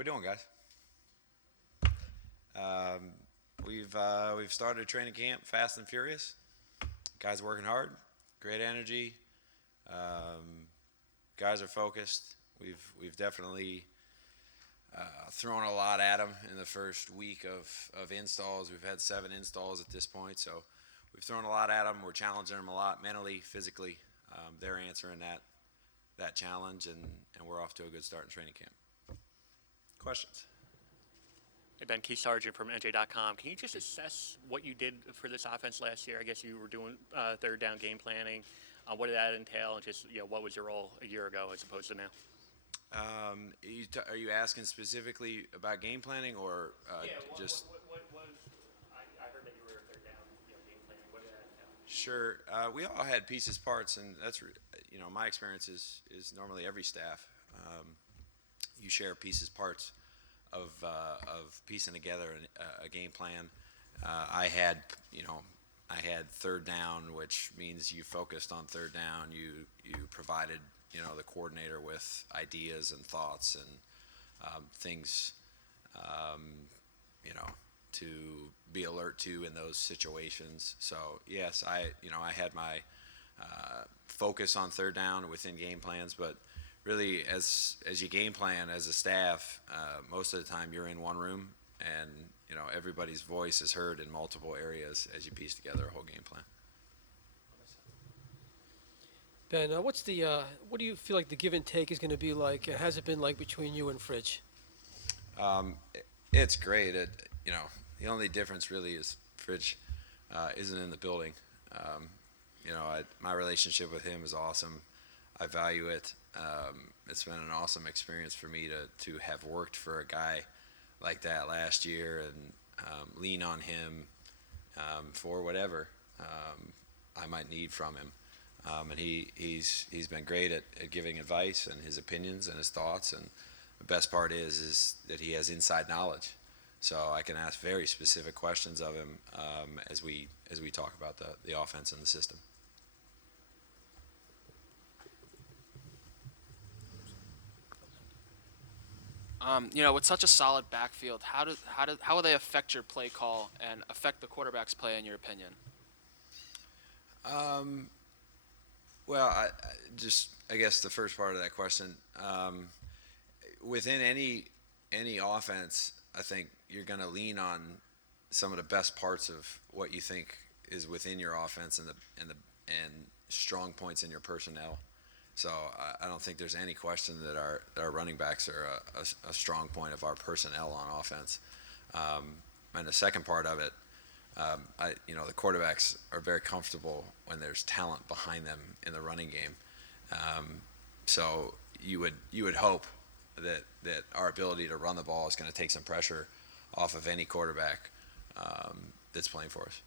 we doing, guys? We've started training camp fast and furious. Guys are working hard, great energy. Um, Guys are focused. We've definitely thrown a lot at them in the first week of installs. We've had 7 installs at this point, so we've thrown a lot at them. We're challenging them a lot mentally, physically. They're answering that challenge, and we're off to a good start in training camp. Questions? Hey Ben, Keith Sargent from NJ.com. Can you just assess what you did for this offense last year? I guess you were doing third down game planning. What did that entail, and just what was your role a year ago as opposed to now? Are you asking specifically about game planning or just? What was? I heard that you were third down game planning. What did that entail? Sure. We all had pieces, parts, and that's my experience is normally every staff. You share pieces, parts of piecing together a game plan. I had third down, which means you focused on third down. You provided the coordinator with ideas and thoughts and things to be alert to in those situations. So yes, I had my focus on third down within game plans, but really as you game plan as a staff, most of the time you're in one room and everybody's voice is heard in multiple areas as you piece together a whole game plan. Ben, what do you feel like the give and take is going to be like? Has it been like between you and Fridge? It's great. The only difference really is Fridge isn't in the building. My relationship with him is awesome. I value it. It's been an awesome experience for me to have worked for a guy like that last year and lean on him for whatever I might need from him. And he's been great at giving advice and his opinions and his thoughts. And the best part is that he has inside knowledge, so I can ask very specific questions of him as we talk about the offense and the system. With such a solid backfield, how will they affect your play call and affect the quarterback's play, in your opinion? Well, I guess the first part of that question, within any offense, I think you're going to lean on some of the best parts of what you think is within your offense and strong points in your personnel. So I don't think there's any question that our running backs are a strong point of our personnel on offense. And the second part of it, the quarterbacks are very comfortable when there's talent behind them in the running game. So you would hope that our ability to run the ball is going to take some pressure off of any quarterback that's playing for us.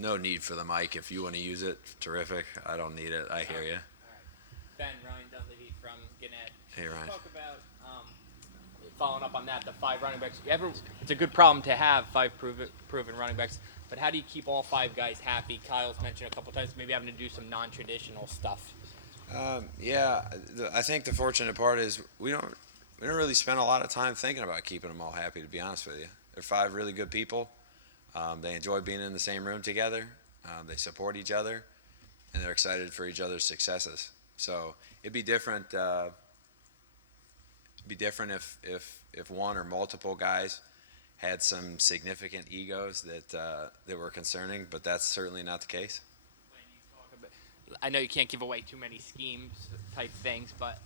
No need for the mic. If you want to use it, terrific. I don't need it. I hear you. All right. Ben, Ryan Dunleavy from Gannett. Hey, Ryan. Talk about, following up on that, the 5 running backs. It's a good problem to have, 5 proven running backs, but how do you keep all 5 guys happy? Kyle's mentioned a couple times maybe having to do some non-traditional stuff. I think the fortunate part is we don't really spend a lot of time thinking about keeping them all happy, to be honest with you. They're 5 really good people. They enjoy being in the same room together. They support each other, and they're excited for each other's successes. So it'd be different. If one or multiple guys had some significant egos that were concerning, but that's certainly not the case. When you talk about, I know you can't give away too many schemes type things, but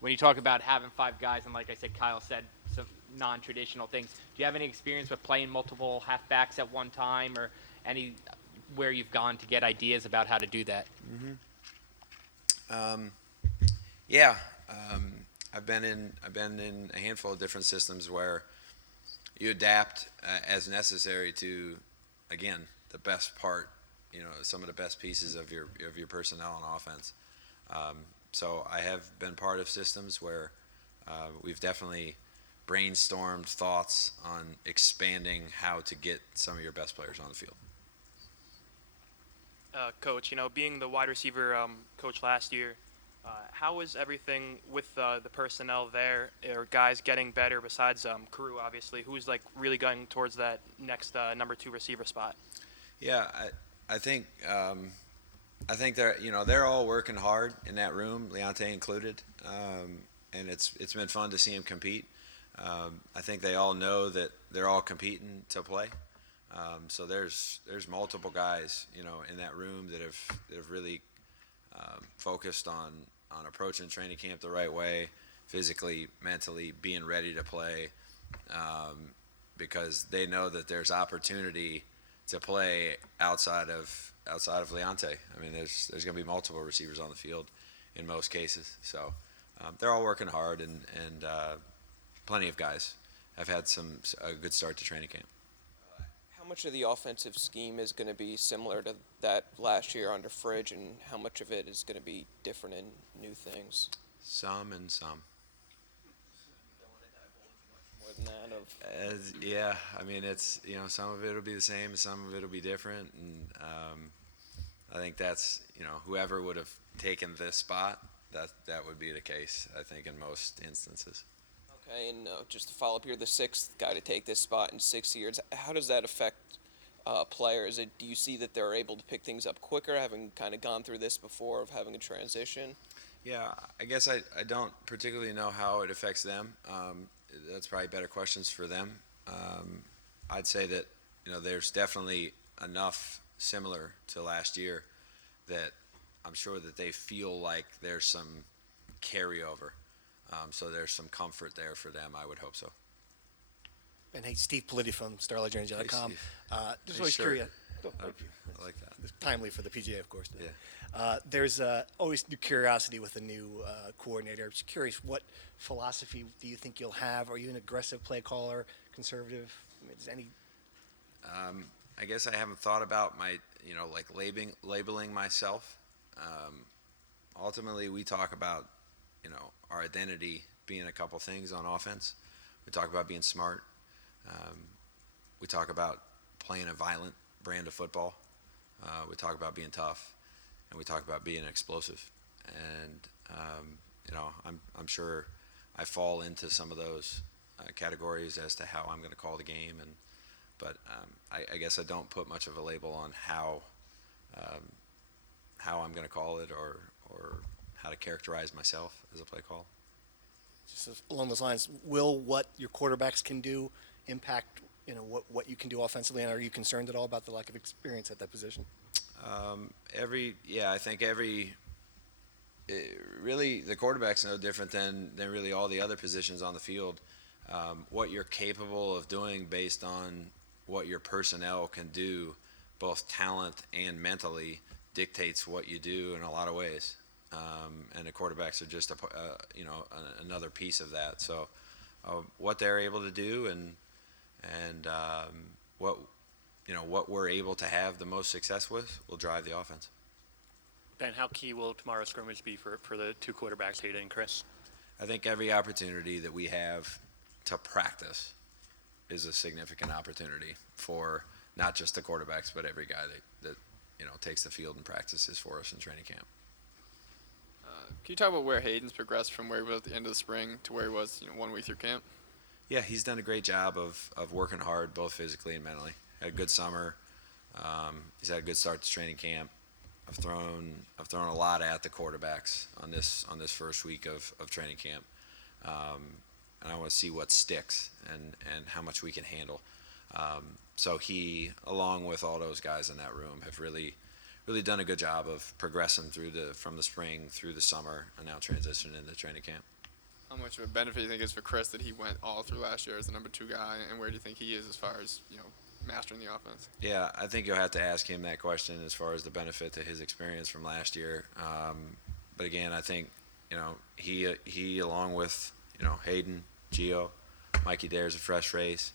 when you talk about having 5 guys, and like I said, Kyle said some non-traditional things, do you have any experience with playing multiple halfbacks at one time, or where you've gone to get ideas about how to do that? I've been in a handful of different systems where you adapt as necessary to, again, the best part, some of the best pieces of your personnel on offense. So I have been part of systems where we've definitely brainstormed thoughts on expanding how to get some of your best players on the field. Coach, being the wide receiver coach last year, How is everything with the personnel there? Are guys getting better besides Carew, obviously? Who's like really going towards that next number 2 receiver spot? Yeah, I think they're all working hard in that room, Leonte included, and it's been fun to see him compete. I think they all know that they're all competing to play. So there's multiple guys in that room that have really focused on approaching training camp the right way, physically, mentally, being ready to play, because they know that there's opportunity to play outside of Leonte. I mean, there's going to be multiple receivers on the field in most cases. So they're all working hard, and plenty of guys have had a good start to training camp. How much of the offensive scheme is going to be similar to that last year under Fridge, and how much of it is going to be different and new things? Some and some. More than that of Yeah, I mean, it's some of it will be the same, and some of it will be different, and I think that's whoever would have taken this spot, that would be the case. I think in most instances. Okay, and just to follow up, you're the 6th guy to take this spot in 6 years. How does that affect players? Do you see that they're able to pick things up quicker, having kind of gone through this before of having a transition? Yeah, I guess I don't particularly know how it affects them. That's probably better questions for them. I'd say that there's definitely enough similar to last year that I'm sure that they feel like there's some carryover. So there's some comfort there for them. I would hope so. And hey, Steve Politi from StarLedgerNJ.com. Hey, Steve. Just Nice always shirt. curious. I like that. It's timely for the PGA, of course. Yeah. There's always new curiosity with a new coordinator. I'm just curious, what philosophy do you think you'll have? Are you an aggressive play caller, conservative? I mean, is any? I guess I haven't thought about my, like labeling myself. Ultimately, we talk about, our identity being a couple things on offense. We talk about being smart. We talk about playing a violent brand of football. We talk about being tough, and we talk about being explosive. And I'm sure I fall into some of those categories as to how I'm going to call the game. But I guess I don't put much of a label on how I'm going to call it or how to characterize myself as a play call. Just along those lines, will what your quarterbacks can do impact what you can do offensively, and are you concerned at all about the lack of experience at that position? I think really the quarterback's no different than really all the other positions on the field. What you're capable of doing based on what your personnel can do, both talent and mentally, dictates what you do in a lot of ways. And the quarterbacks are just another piece of that. So what they're able to do and what we're able to have the most success with will drive the offense. Ben, how key will tomorrow's scrimmage be for the 2 quarterbacks, Hayden and Chris? I think every opportunity that we have to practice is a significant opportunity for not just the quarterbacks, but every guy that takes the field and practices for us in training camp. Can you talk about where Hayden's progressed from where he was at the end of the spring to where he was 1 week through camp? Yeah, he's done a great job of working hard, both physically and mentally. Had a good summer. He's had a good start to training camp. I've thrown a lot at the quarterbacks on this first week of training camp, and I want to see what sticks and how much we can handle. So he, along with all those guys in that room, have really done a good job of progressing from the spring through the summer and now transitioning into training camp. How much of a benefit do you think is for Chris that he went all through last year as the number 2 guy, and where do you think he is as far as mastering the offense? Yeah, I think you'll have to ask him that question as far as the benefit to his experience from last year. But again, I think he along with Hayden, Gio, Mikey Dare's a fresh face.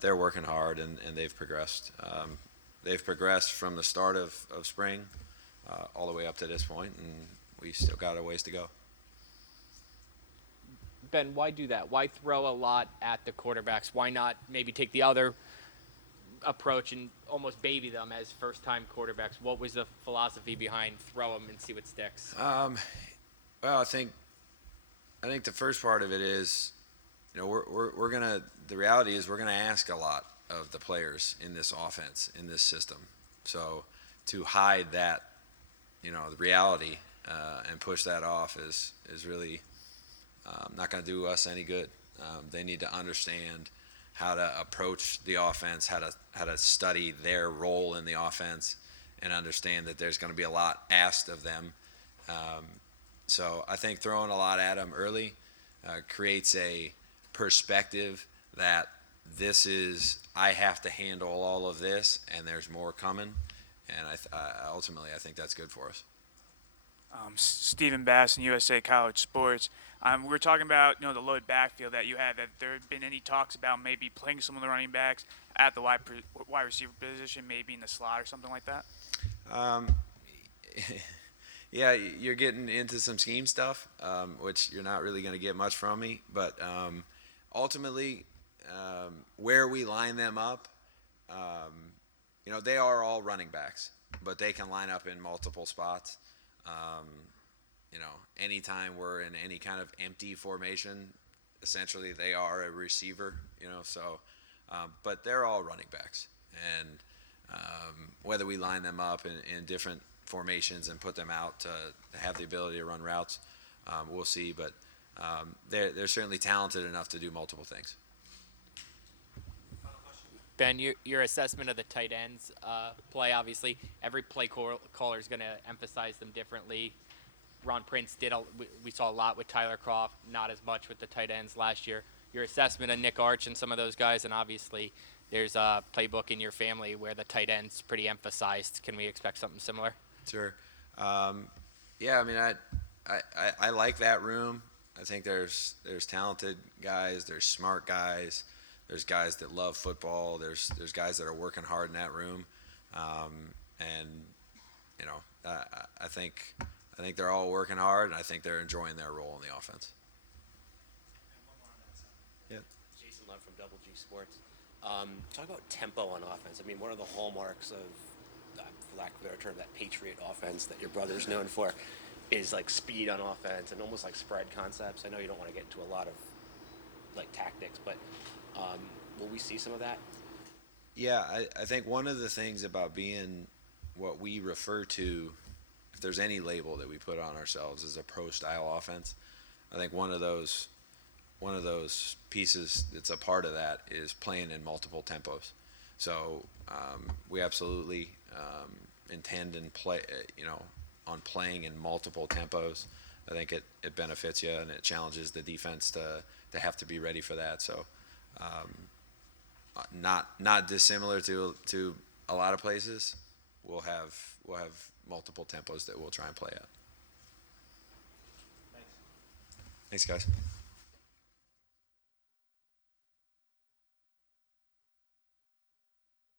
They're working hard and they've progressed. They've progressed from the start of spring all the way up to this point, and we still got a ways to go. Ben, why do that? Why throw a lot at the quarterbacks? Why not maybe take the other approach and almost baby them as first-time quarterbacks? What was the philosophy behind throw them and see what sticks? Well, I think the first part of it is, we're gonna. The reality is we're gonna ask a lot of the players in this offense, in this system. So to hide that, the reality and push that off is really not going to do us any good. They need to understand how to approach the offense, how to study their role in the offense, and understand that there's going to be a lot asked of them. So I think throwing a lot at them early creates a perspective that I have to handle all of this, and there's more coming. And ultimately, I think that's good for us. Stephen Bass in USA College Sports. We were talking about the loaded backfield that you had. That there had been any talks about maybe playing some of the running backs at the wide receiver position, maybe in the slot or something like that. Yeah, you're getting into some scheme stuff, which you're not really going to get much from me. But ultimately, where we line them up, they are all running backs, but they can line up in multiple spots. Anytime we're in any kind of empty formation, essentially they are a receiver, but they're all running backs. And whether we line them up in different formations and put them out to have the ability to run routes, we'll see. But they're certainly talented enough to do multiple things. Ben, your assessment of the tight ends play, obviously, every play caller is going to emphasize them differently. Ron Prince we saw a lot with Tyler Croft, not as much with the tight ends last year. Your assessment of Nick Arch and some of those guys, and obviously there's a playbook in your family where the tight end's pretty emphasized. Can we expect something similar? Sure. Yeah, I mean, I like that room. I think there's talented guys, there's smart guys. There's guys that love football. There's guys that are working hard in that room, and I think they're all working hard, and I think they're enjoying their role in the offense. Yeah. Jason Love from Double G Sports. Talk about tempo on offense. I mean, one of the hallmarks of, for lack of a better term, that Patriot offense that your brother's known for, is like speed on offense and almost like spread concepts. I know you don't want to get into a lot of like tactics, but will we see some of that? Yeah, I think one of the things about being what we refer to, if there's any label that we put on ourselves, is a pro-style offense. I think one of those pieces that's a part of that is playing in multiple tempos. So we absolutely intend and play, on playing in multiple tempos. I think it benefits you, and it challenges the defense to have to be ready for that. So not dissimilar to a lot of places. We'll have multiple tempos that we'll try and play at. Thanks, guys.